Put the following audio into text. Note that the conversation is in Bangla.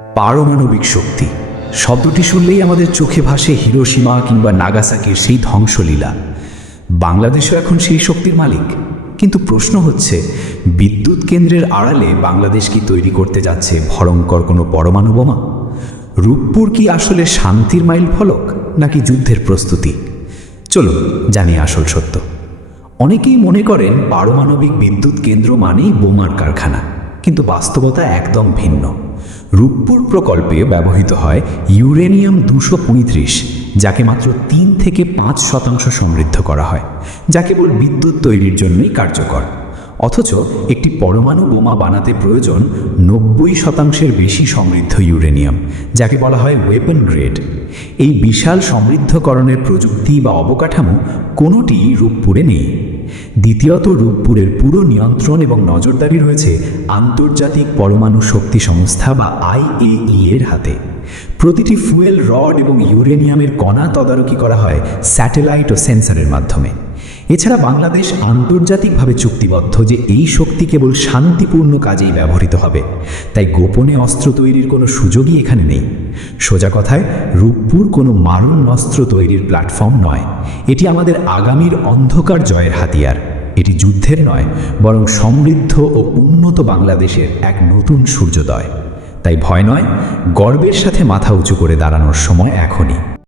পারমাণবিক শক্তি শব্দটি শুনলেই আমাদের চোখে ভাসে হিরোশিমা কিংবা নাগাসাকির সেই ধ্বংসলীলা। বাংলাদেশও এখন সেই শক্তির মালিক, কিন্তু প্রশ্ন হচ্ছে, বিদ্যুৎ কেন্দ্রের আড়ালে বাংলাদেশ কি তৈরি করতে যাচ্ছে ভয়ঙ্কর কোনো পরমাণু বোমা? রূপপুর কি আসলে শান্তির মাইল ফলক, নাকি যুদ্ধের প্রস্তুতি? চলুন জানি আসল সত্য। অনেকেই মনে করেন পারমাণবিক বিদ্যুৎ কেন্দ্র মানেই বোমার কারখানা, কিন্তু বাস্তবতা একদম ভিন্ন। রূপপুর প্রকল্পে ব্যবহৃত হয় ইউরেনিয়াম 235, যাকে মাত্র 3 থেকে 5% সমৃদ্ধ করা হয়, যা কেবল বিদ্যুৎ তৈরির জন্যই কার্যকর। অথচ একটি পরমাণু বোমা বানাতে প্রয়োজন 90% বেশি সমৃদ্ধ ইউরেনিয়াম, যাকে বলা হয় ওয়েপন গ্রেড। এই বিশাল সমৃদ্ধকরণের প্রযুক্তি বা অবকাঠামো কোনোটিই রূপপুরে নেই। দ্বিতীয়ত, রূপপুরের পুরো নিয়ন্ত্রণ এবং নজরদারি রয়েছে আন্তর্জাতিক পরমাণু শক্তি সংস্থা বা IAEA এর হাতে। প্রতিটি ফুয়েল রড এবং ইউরেনিয়ামের কণা তদারকি করা হয় স্যাটেলাইট ও সেন্সরের মাধ্যমে। এছাড়া বাংলাদেশ আন্তর্জাতিকভাবে চুক্তিবদ্ধ যে এই শক্তি কেবল শান্তিপূর্ণ কাজেই ব্যবহৃত হবে, তাই গোপনে অস্ত্র তৈরির কোনো সুযোগই এখানে নেই। সোজা কথায়, রূপপুর কোনো মারণাস্ত্র তৈরির প্ল্যাটফর্ম নয়, এটি আমাদের আগামীর অন্ধকার জয়ের হাতিয়ার। এটি যুদ্ধের নয়, বরং সমৃদ্ধ ও উন্নত বাংলাদেশের এক নতুন সূর্যোদয়। তাই ভয় নয়, গর্বের সাথে মাথা উঁচু করে দাঁড়ানোর সময় এখনই।